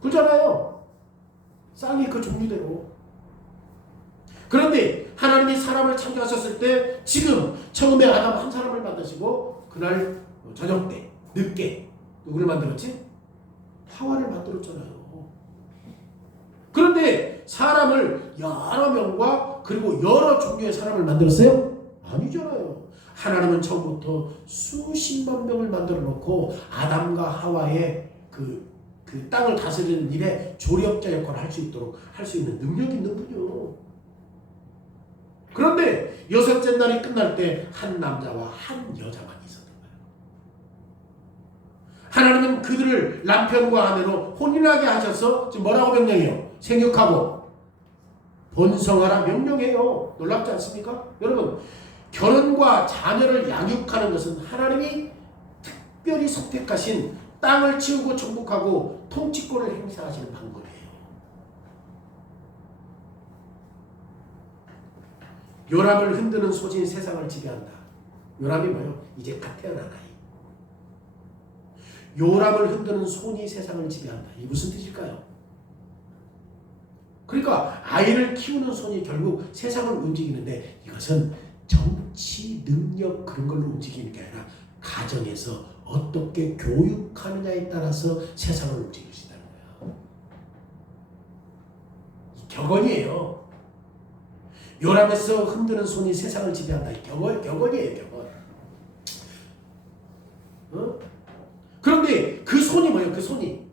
그렇잖아요. 쌍이 그 종류대로. 그런데 하나님이 사람을 창조하셨을 때 지금 처음에 아담 한 사람을 만드시고 그날 저녁 때 늦게 누구를 만들었지? 하와를 만들었잖아요. 그런데 사람을 여러 명과 그리고 여러 종류의 사람을 만들었어요? 아니잖아요. 하나님은 처음부터 수십만 명을 만들어 놓고 아담과 하와의 그 땅을 다스리는 일에 조력자 역할을 할 수 있도록 할 수 있는 능력이 있는군요. 그런데 여섯째 날이 끝날 때 한 남자와 한 여자만 있었던 거예요. 하나님은 그들을 남편과 아내로 혼인하게 하셔서 지금 뭐라고 명령해요? 생육하고 번성하라 명령해요. 놀랍지 않습니까? 여러분, 결혼과 자녀를 양육하는 것은 하나님이 특별히 선택하신 땅을 치우고 정복하고 통치권을 행사하시는 방법이에요. 요람을 흔드는 소진이 세상을 지배한다. 요람이 뭐예요? 이제 갓 태어난 아이. 요람을 흔드는 손이 세상을 지배한다. 이게 무슨 뜻일까요? 그러니까 아이를 키우는 손이 결국 세상을 움직이는데 이것은 정치, 능력 그런 걸로 움직이는 게 아니라 가정에서 어떻게 교육하느냐에 따라서 세상을 움직일 수 있다는 거예요. 격언이에요. 요람에서 흔드는 손이 세상을 지배한다. 격언이에요. 격언. 그런데 그 손이 뭐예요? 그 손이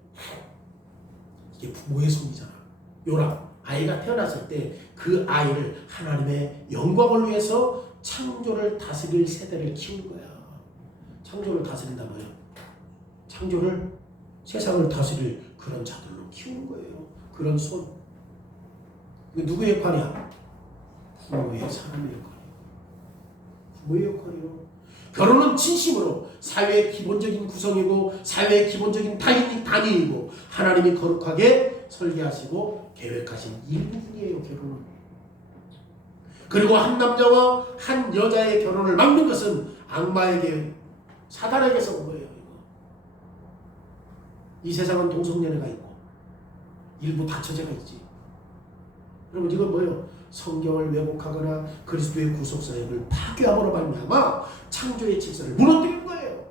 이게 부모의 손이잖아. 요람. 아이가 태어났을 때 그 아이를 하나님의 영광을 위해서 창조를 다스릴 세대를 키우는 거야. 창조를 다스린다 뭐예요? 창조를 세상을 다스릴 그런 자들로 키우는 거예요. 그런 손. 누구의 역할이야? 부모의 사람의 역할이에요. 부모의 역할이요. 결혼은 진심으로 사회의 기본적인 구성이고 사회의 기본적인 단위이고 하나님이 거룩하게 설계하시고 계획하신 일부분이에요. 결혼은. 그리고 한 남자와 한 여자의 결혼을 막는 것은 악마에게 사단에게서 온 거예요. 이 세상은 동성연애가 있고 일부 다처제가 있지. 여러분 이건 뭐예요? 성경을 왜곡하거나 그리스도의 구속사역을 파괴함으로 말미암아 창조의 질서를 무너뜨리는 거예요.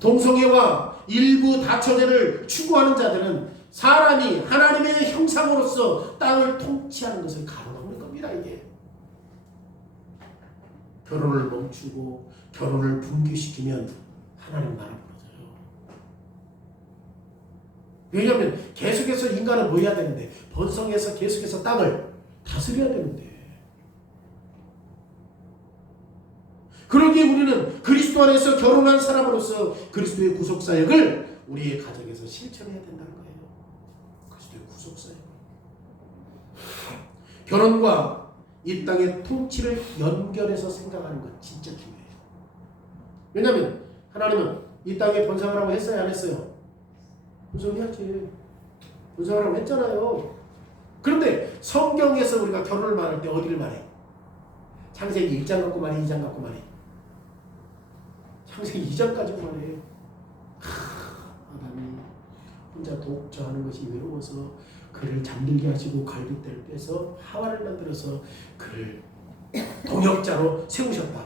동성애와 일부 다처제를 추구하는 자들은 사람이 하나님의 형상으로서 땅을 통치하는 것을 가로막는 겁니다. 이게 결혼을 멈추고 결혼을 분기시키면 하나님 나라 무너져요. 왜냐하면 계속해서 인간은 뭐 해야 되는데 번성해서 계속해서 땅을 다스려야 되는데 그러기에 우리는 그리스도 안에서 결혼한 사람으로서 그리스도의 구속사역을 우리의 가정에서 실천해야 된다는 거예요. 그리스도의 구속사역. 결혼과 이 땅의 통치를 연결해서 생각하는 건 진짜 중요해요. 왜냐하면 하나님은 이 땅에 번성하라고 했어요? 안 했어요? 번성해야지. 번성하라고 했잖아요. 그런데 성경에서 우리가 결혼을 말할 때 어디를 말해? 창세기 1장 갖고 말해? 2장 갖고 말해? 창세기 2장까지 말해. 아담이 혼자 독처하는 것이 외로워서 그를 잠들게 하시고 갈빗대를 빼서 하와를 만들어서 그를 동역자로 세우셨다.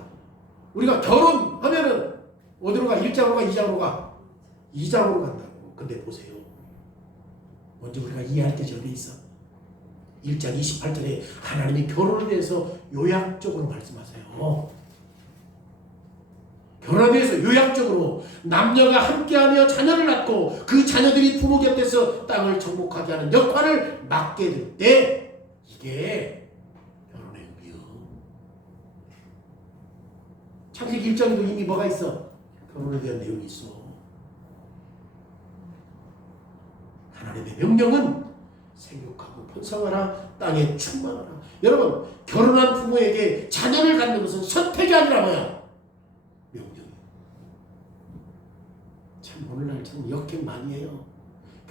우리가 결혼하면은 어디로 가? 1장으로 가? 2장으로 가? 2장으로 간다고. 근데 보세요. 먼저 우리가 이해할 게 저기 있어. 1장 28절에 하나님이 결혼에 대해서 요약적으로 말씀하세요. 결혼에 대해서 요약적으로 남녀가 함께하며 자녀를 낳고 그 자녀들이 부모 곁에서 땅을 정복하게 하는 역할을 맡게 될 때 이게 결혼의 의미요. 창세기 1장에도 이미 뭐가 있어? 결혼에 대한 내용이 있어. 하나님의 명령은 생육하고 번성하라, 땅에 충만하라. 여러분, 결혼한 부모에게 자녀를 갖는 것은 선택이 아니라 뭐야? 명령이에요. 참 오늘날 참 역행 많이 해요.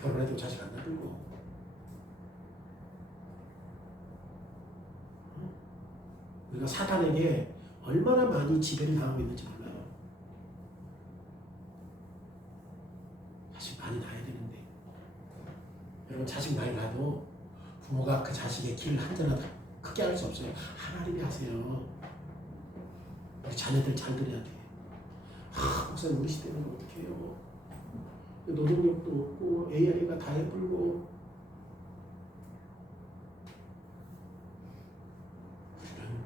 결혼해도 자식 안 낳고. 우리가 사단에게 얼마나 많이 지배를 당하고 있는지 몰라요. 자식 많이 낳아야 되는데. 여러분 자식 많이 낳아도 부모가 그 자식의 길을 한자나 크게 할 수 없어요. 하나님이 하세요. 우리 자녀들 잘 들어야 돼. 목사님 우리 시대는 어떻게 해요? 노동력도 없고 AI가 다 해불고 우리는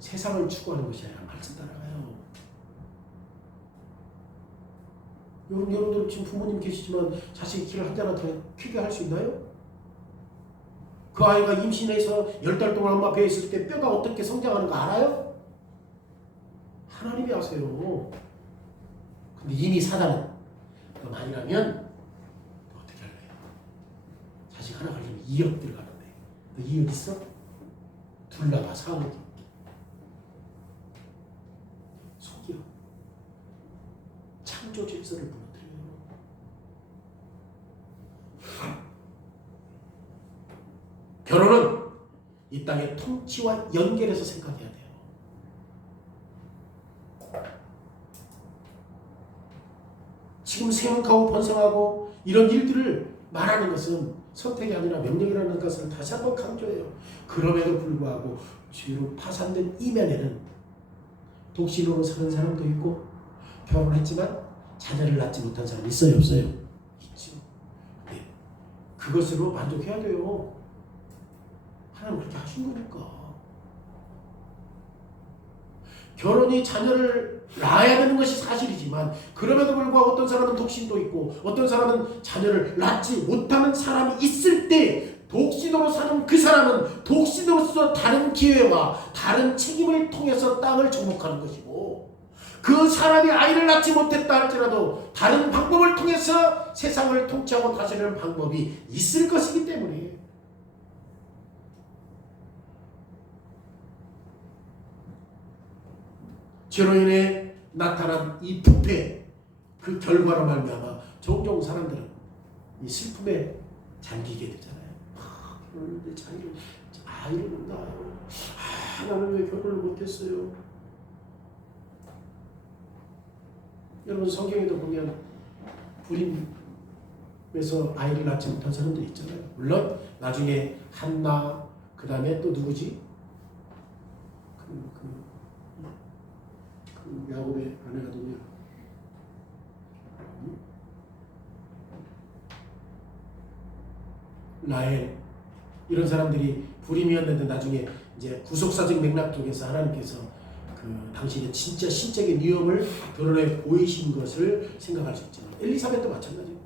세상을 추구하는 것이 아니라 말씀 따라가요. 여러분들 지금 부모님 계시지만 자식의 길을 한자나 더 크게 할 수 있나요? 그 아이가 임신해서 10달 동안 엄마 배에 있을 때 뼈가 어떻게 성장하는 거 알아요? 하나님이 아세요. 근데 이미 사단은 그럼 아니라면 어떻게 할래요? 자식 하나 가지면 2억 들어가는데 너 2억 있어? 둘 나가 4억 속여 창조 질서를 무너뜨려요. 결혼은 이 땅의 통치와 연결해서 생각해야 돼요. 지금 생각하고 번성하고 이런 일들을 말하는 것은 선택이 아니라 명령이라는 것을 다시 한번 강조해요. 그럼에도 불구하고 죄로 파산된 이면에는 독신으로 사는 사람도 있고 결혼했지만 자녀를 낳지 못한 사람이 있어요, 없어요? 있죠. 네. 그것으로 만족해야 돼요. 하나님 그렇게 하신 거니까. 결혼이 자녀를 낳아야 되는 것이 사실이지만 그럼에도 불구하고 어떤 사람은 독신도 있고 어떤 사람은 자녀를 낳지 못하는 사람이 있을 때 독신으로 사는 그 사람은 독신으로서 다른 기회와 다른 책임을 통해서 땅을 정복하는 것이고 그 사람이 아이를 낳지 못했다 할지라도 다른 방법을 통해서 세상을 통치하고 다스리는 방법이 있을 것이기 때문에 죄로 인해 나타난 이 부패 그 결과로 말미암아 종종 사람들은 이 슬픔에 잠기게 되잖아요. 결혼했는데 아이를 못 낳아요. 나는 왜 결혼을 못했어요? 여러분 성경에도 보면 불임에서 아이를 낳지 못한 사람들 있잖아요. 물론 나중에 한나 그 다음에 또 누구지? 야곱의 아내가 누구야? 라헬 이런 사람들이 불임이었는데 나중에 이제 구속사적 맥락 쪽에서 하나님께서 그 당신의 진짜 신적인 위험을 드러내 보이신 것을 생각할 수 있지만 엘리사벳도 마찬가지예요.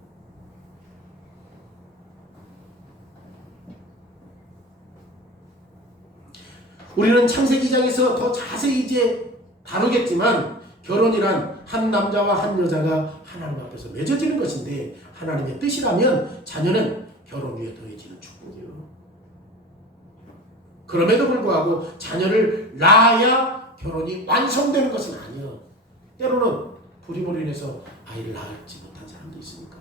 우리는 창세기 2장에서 더 자세히 이제 다루겠지만 결혼이란 한 남자와 한 여자가 하나님 앞에서 맺어지는 것인데 하나님의 뜻이라면 자녀는 결혼 위에 더해지는 축복이에요. 그럼에도 불구하고 자녀를 낳아야 결혼이 완성되는 것은 아니에요. 때로는 불임으로 인해서 아이를 낳지 못한 사람도 있으니까.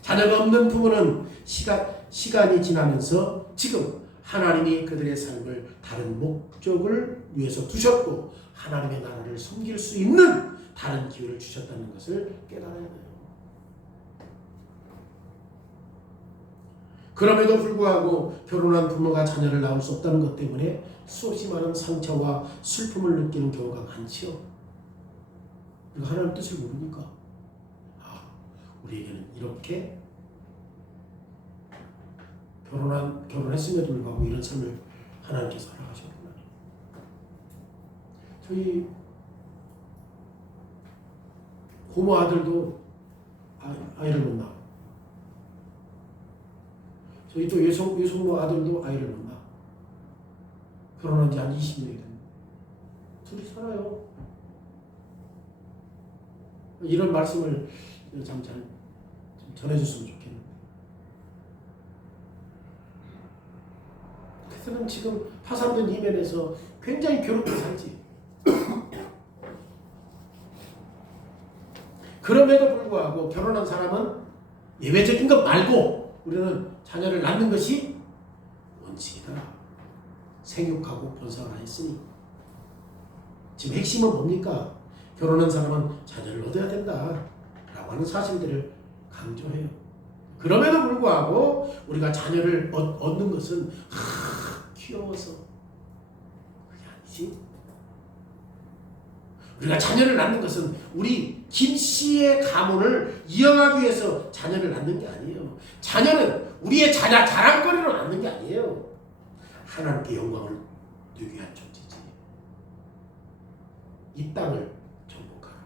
자녀가 없는 부모는 시간이 지나면서 지금 하나님이 그들의 삶을 다른 목적을 위해서 두셨고 하나님의 나라를 섬길 수 있는 다른 기회를 주셨다는 것을 깨달아야 돼요. 그럼에도 불구하고 결혼한 부모가 자녀를 낳을 수 없다는 것 때문에 수없이 많은 상처와 슬픔을 느끼는 경우가 많지요. 그리고 하나님 뜻을 모르니까 우리에게는 이렇게 결혼했음에도 불구하고 이런 삶을 하나님께서 허락하셨구나. 저희 고모 아들도 아이를 못 낳아. 저희 또 외숙모 아들도 아이를 못 낳아. 결혼한 지 한 20년이 됐는데 둘이 살아요. 이런 말씀을 참 잘 전해줬으면 좋겠는데. 그들은 지금 파산된 이면에서 굉장히 괴롭게 살지. 그럼에도 불구하고 결혼한 사람은 예외적인 것 말고 우리는 자녀를 낳는 것이 원칙이다. 생육하고 번성을 하였으니. 지금 핵심은 뭡니까? 결혼한 사람은 자녀를 얻어야 된다 라고 하는 사실들을 강조해요. 그럼에도 불구하고 우리가 자녀를 얻는 것은 귀여워서 그게 아니지. 우리가 자녀를 낳는 것은 우리 김 씨의 가문을 이어가기 위해서 자녀를 낳는 게 아니에요. 자녀는 우리의 자랑거리로 낳는 게 아니에요. 하나님께 영광을 누리기 위한 존재지. 이 땅을 정복하라.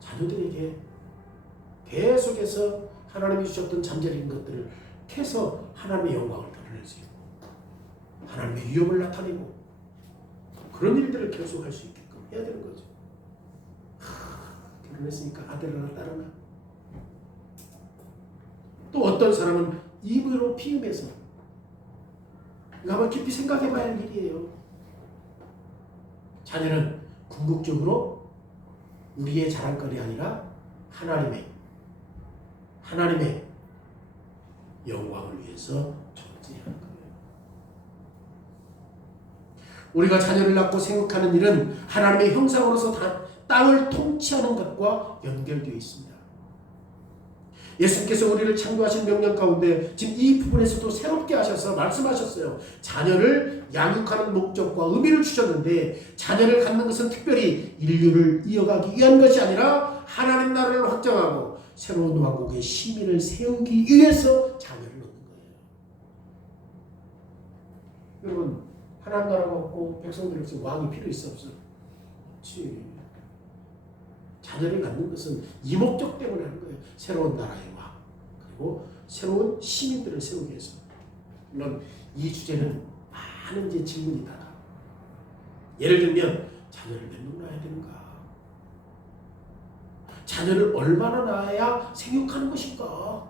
자녀들에게 계속해서 하나님이 주셨던 잠재적인 것들을 캐서 하나님의 영광을 드러낼 수 있고 하나님의 위엄을 나타내고 그런 일들을 계속할 수 있게끔 해야 되는 거죠. 결혼했으니까 아들 하나 딸 하나. 또 어떤 사람은 입으로 피임해서 이거 한번 깊이 생각해 봐야 할 일이에요. 자녀는 궁극적으로 우리의 자랑거리 아니라 하나님의 영광을 위해서 존재하는 거예요. 우리가 자녀를 낳고 생육하는 일은 하나님의 형상으로서 땅을 통치하는 것과 연결되어 있습니다. 예수님께서 우리를 창조하신 명령 가운데 지금 이 부분에서도 새롭게 하셔서 말씀하셨어요. 자녀를 양육하는 목적과 의미를 주셨는데 갖는 것은 특별히 인류를 이어가기 위한 것이 아니라 하나님 나라를 확장하고 새로운 왕국의 시민을 세우기 위해서 자녀를 얻는 거예요. 여러분 하나님 나라가 없고 백성들에게 왕이 필요 있어 없어? 없지. 자녀를 갖는 것은 이 목적 때문에 하는 거예요. 새로운 나라의 왕 그리고 새로운 시민들을 세우기 위해서. 물론 이 주제는 많은 이제 질문이 나가. 예를 들면 자녀를 몇 명 낳아야 되는가? 자녀를 얼마나 낳아야 생육하는 것인가?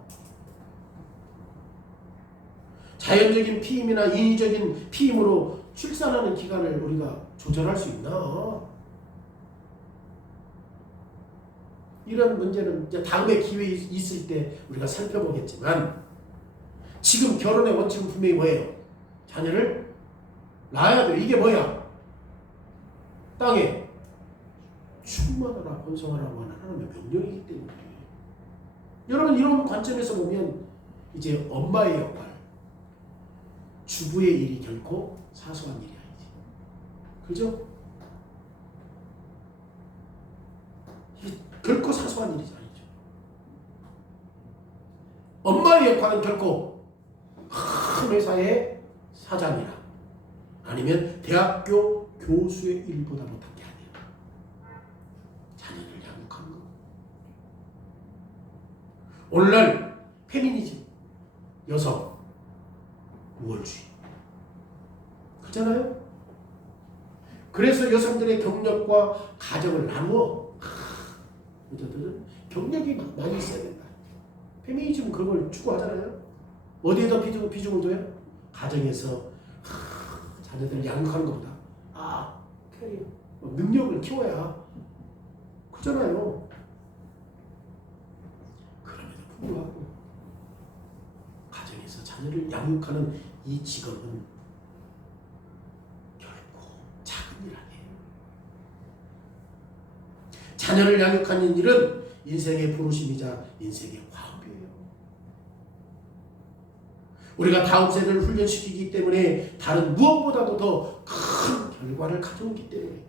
자연적인 피임이나 인위적인 피임으로 출산하는 기간을 우리가 조절할 수 있나? 이런 문제는 이제 다음에 기회 있을 때 우리가 살펴보겠지만 지금 결혼의 원칙은 분명히 뭐예요? 자녀를 낳아야 돼. 이게 뭐야? 땅에 충만하라 번성하라고 하는 하나님의 명령이기 때문에 여러분 이런 관점에서 보면 이제 엄마의 역할 주부의 일이 결코 사소한 일이 아니지. 그죠? 결코 사소한 일이 아니죠. 엄마의 역할은 결코 큰 회사의 사장이나 아니면 대학교 교수의 일보다 못한 게 아니에요. 자녀를 양육하는 거. 오늘날 페미니즘, 여성, 우월주의 그렇잖아요? 그래서 여성들의 경력과 가정을 나누어 여자들은 경력이 많이 있어야 된다. 페미니즘은 그런 걸 추구하잖아요. 어디에다 비중을 둬요? 가정에서 자녀들을 양육하는 것보다 캐리어 능력을 키워야 그렇잖아요. 그럼에도 불구하고 가정에서 자녀를 양육하는 이 직업은 결코 작은 일 아니에요. 자녀를 양육하는 일은 인생의 부르심이자 인생의 화합이에요. 우리가 다음 세대를 훈련시키기 때문에 다른 무엇보다도 더 큰 결과를 가져오기 때문에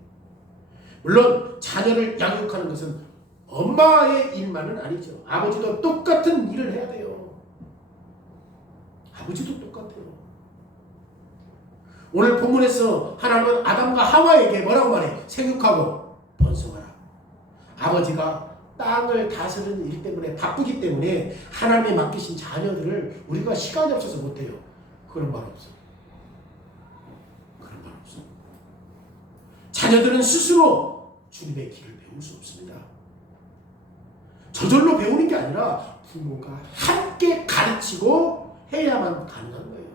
물론 자녀를 양육하는 것은 엄마의 일만은 아니죠. 아버지도 똑같은 일을 해야 돼요. 아버지도 똑같아요. 오늘 본문에서 하나님은 아담과 하와에게 뭐라고 말해? 생육하고 번성하라. 아버지가 땅을 다스리는 일 때문에 바쁘기 때문에 하나님이 맡기신 자녀들을 우리가 시간이 없어서 못해요. 그런 말 없어. 그런 말 없어. 자녀들은 스스로 주님의 길을 배울 수 없습니다. 저절로 배우는 게 아니라 부모가 함께 가르치고 해야만 가능한 거예요.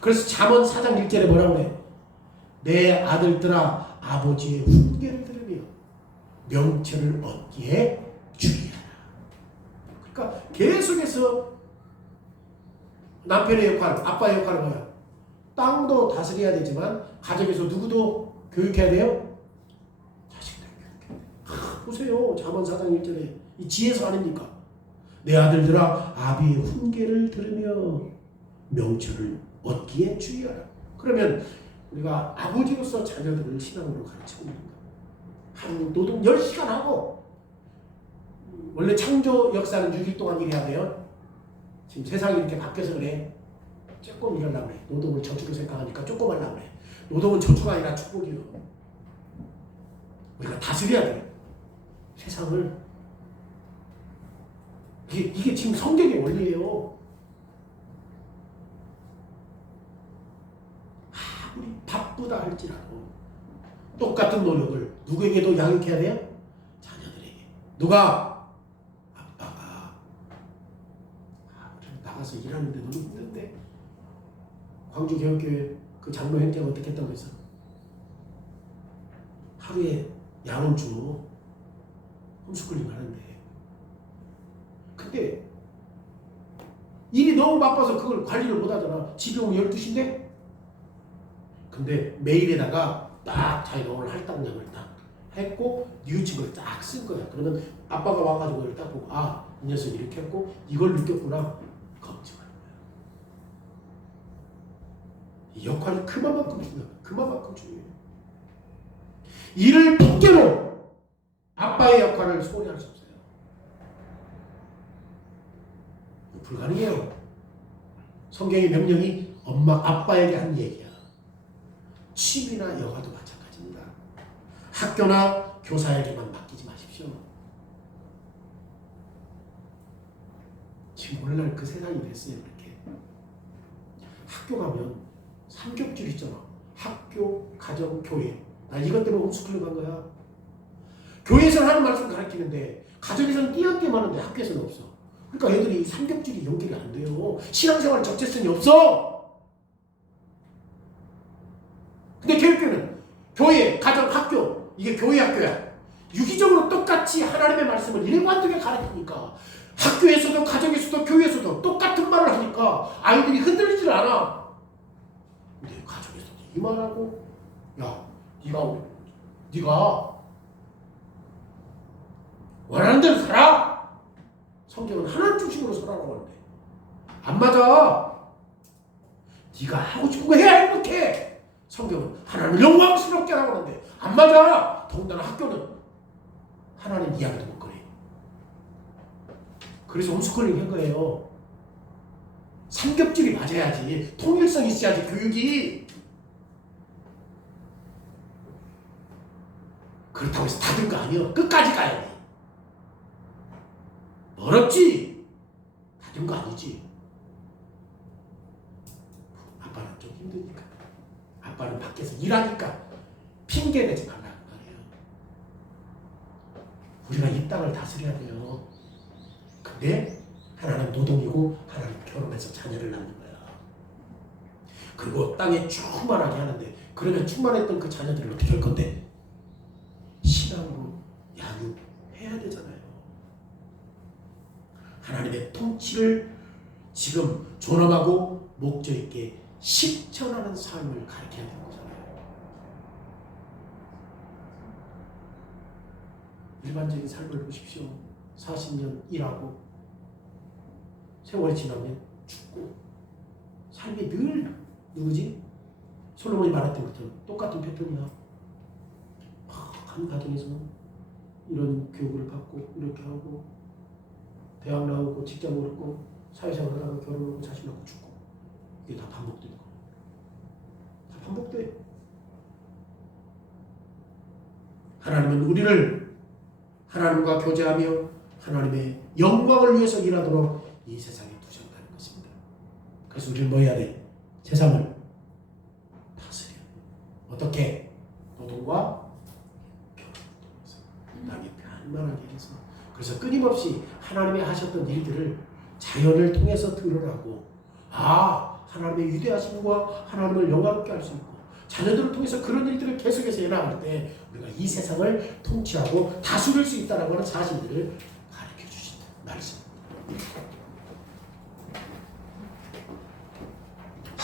그래서 잠언 4장 1절에 뭐라고 해? 내 아들들아 아버지의 훈계를 들으며 명철을 얻기에 주의하라. 그러니까 계속해서 남편의 역할, 아빠의 역할은 뭐야? 땅도 다스려야 되지만 가정에서 누구도 교육해야 돼요? 자식들 교육해야 돼요. 보세요. 잠언 4장 1절에 이 지혜서 아닙니까? 내 아들들아 아비의 훈계를 들으며 명철을 얻기에 주의하라. 그러면 우리가 아버지로서 자녀들을 신앙으로 가르치고 있는 거예요. 하루 노동 10시간 하고, 원래 창조 역사는 6일 동안 일해야 돼요. 지금 세상이 이렇게 바뀌어서 그래. 조금 일하려고 그래. 노동을 저축으로 생각하니까 조금 하려고 그래. 노동은 저축이 아니라 축복이요. 우리가 다스려야 돼. 세상을. 이게 지금 성경의 원리예요. 아무리 바쁘다 할지라도 똑같은 노력을 누구에게도 양육해야 돼요? 자녀들에게. 누가? 아빠가. 나가서 일하는데 너무 힘든데. 광주개혁교회 그 장로 형제가 어떻게 했다고 했어? 하루에 양원주 홈스쿨링 하는데, 근데 일이 너무 바빠서 그걸 관리를 못 하잖아. 집에 오면 12시인데? 근데 메일에다가 딱 자기가 오늘 할당량을 딱 했고 뉘우친 걸 딱 쓴 거야. 그러면 아빠가 와가지고 이걸 딱 보고, 아, 이 녀석이 이렇게 했고 이걸 느꼈구나. 걱정하는 거야. 이 역할이 그만큼 중요해. 그만큼 중요해. 일을 핑계로 아빠의 역할을 소홀히 할 수 없어요. 불가능해요. 성경의 명령이 엄마, 아빠에게 한 얘기야. 취미나 여가도 마찬가지입니다. 학교나 교사에게만 맡기지 마십시오. 지금 오늘날 그 세상이 됐어요. 그렇게 학교 가면 삼겹줄 있잖아. 학교, 가정, 교회. 나 이것 때문에 홈스쿨링 간 거야. 교회에서는 하는 말씀 가르치는데 가정에서는 띄엄띄엄 하는데 학교에서는 없어. 그러니까 애들이 삼겹줄이 연결이 안 돼요. 신앙생활 적재성이 없어. 근데 교육교는 교회, 가정, 학교, 이게 교회 학교야. 유기적으로 똑같이 하나님의 말씀을 일관되게 가르치니까 학교에서도 가정에서도 교회에서도 똑같은 말을 하니까 아이들이 흔들리질 않아. 근데 가정에서도 이 말하고, 야, 네가 원하는 대로 살아. 성경은 하나님 중심으로 살아라고 하는데 안 맞아. 네가 하고 싶은 거 해야 행복해. 성경은 하나님을 영광스럽게 하라고 하는데 안 맞아. 더군다나 학교는 하나님 이야기도 못 꺼내. 그래서 홈스쿨링 한 거예요. 삼겹줄이 맞아야지. 통일성이 있어야지 교육이. 그렇다고 해서 다 된 거 아니야. 끝까지 가야 돼. 어렵지? 다 된 거 아니지? 아빠는 좀 힘드니까. 아빠는 밖에서 일하니까 핑계 내지 말라는 말이에요. 우리가 이 땅을 다스려야 돼요. 근데 하나는 노동이고 하나는 결혼해서 자녀를 낳는 거야. 그리고 땅에 충만하게 하는데, 그러면 충만했던 그 자녀들을 어떻게 할 건데? 신앙으로 양육해야 되잖아요. 하나님의 통치를 지금 존엄하고 목적 있게 실천하는 삶을 가르쳐야 되는 거잖아요. 일반적인 삶을 보십시오. 40년 일하고 세월이 지나면 죽고, 삶이 늘 누구지? 솔로몬이 말했던 것처럼 똑같은 패턴이야. 한 가정에서 이런 교육을 받고 이렇게 하고 대학 나오고 직장 얻고 사회생활을 하고 결혼하고 자식 낳고 죽고, 이게 다 반복되는 거야. 다 반복돼. 하나님은 우리를 하나님과 교제하며 하나님의 영광을 위해서 일하도록 이 세상에 두셨다는 것입니다. 그래서 우리는 뭐 해야 돼? 세상을 다스려. 어떻게? 노동과 나에게 편만하게 해서. 그래서 끊임없이 하나님이 하셨던 일들을 자연을 통해서 드러나고, 아, 하나님의 위대하심과 하나님을 영광롭게 할 수 있고, 자녀들을 통해서 그런 일들을 계속해서 해나갈 때 우리가 이 세상을 통치하고 다스릴 수 있다는 사실들을 가르쳐 주신다 말씀.